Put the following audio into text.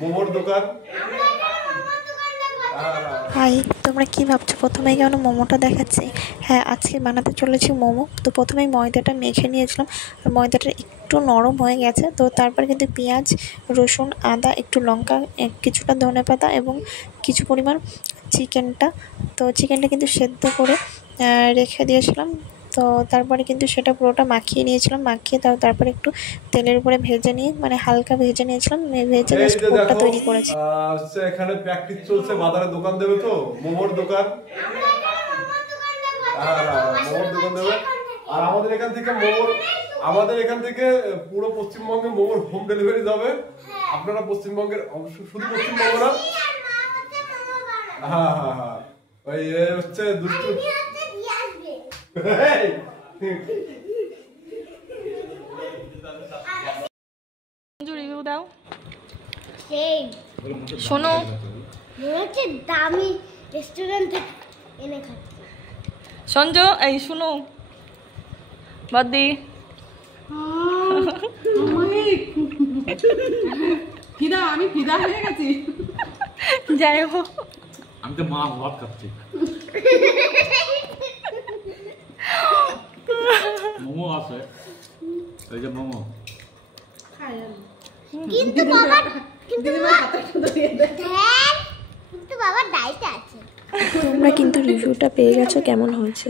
মোমোর দোকান। হাই, তোমরা কি ভাবছো প্রথমেই কেন মোমোটা দেখাচ্ছি? হ্যাঁ, আজকে বানাতে চলেছি মোমো। তো প্রথমেই ময়দাটা মেখে নিয়েছিলাম, আর ময়দাটা একটু নরম হয়ে গেছে। তো তারপর কিন্তু পেঁয়াজ, রসুন, আদা, একটু লঙ্কা, কিছুটা ধনেপাতা এবং কিছু পরিমাণ চিকেনটা কিন্তু সেদ্ধ করে রেখে দিয়েছিলাম। তো তারপরে কিন্তু সেটা পুরোটা মাখিয়ে নিয়েছিলাম, মাখিয়ে তারপরে একটু তেলের উপরে ভেজে নিয়ে, মানে হালকা ভেজে নিয়েছিলাম, ভেজে এই জাস্ট যে পুরটা দেখো, তৈরি করেছি। এখানে প্র্যাকটিস চলছে, বাজারে দোকান দেবে তো, মোমোর দোকান। মোমোর দোকান দেবে। আর আমাদের এখান থেকে পুরো পশ্চিমবঙ্গে মোমোর হোম ডেলিভারি যাবে। আপনারা পশ্চিমবঙ্গের শুধু পশ্চিমবঙ্গ না, হ্যাঁ ওই হচ্ছে দুষ্টু। রিভিউ দাও। শোনো, হচ্ছে দামি রেস্টুরেন্ট থেকে এনে খাচ্ছি। সঞ্জু, এই শুনো বদ্দি, আমি ফিদা হয়ে গেছি। যাই হোক, আমি তো মা ভাত খাচ্ছি। মোমো আছে, এই যে মোমো। কিন্তু বাবা ডাইটে আছে। তোমরা কিন্তু রিভিউটা পেয়ে গেছো, কেমন হয়েছে?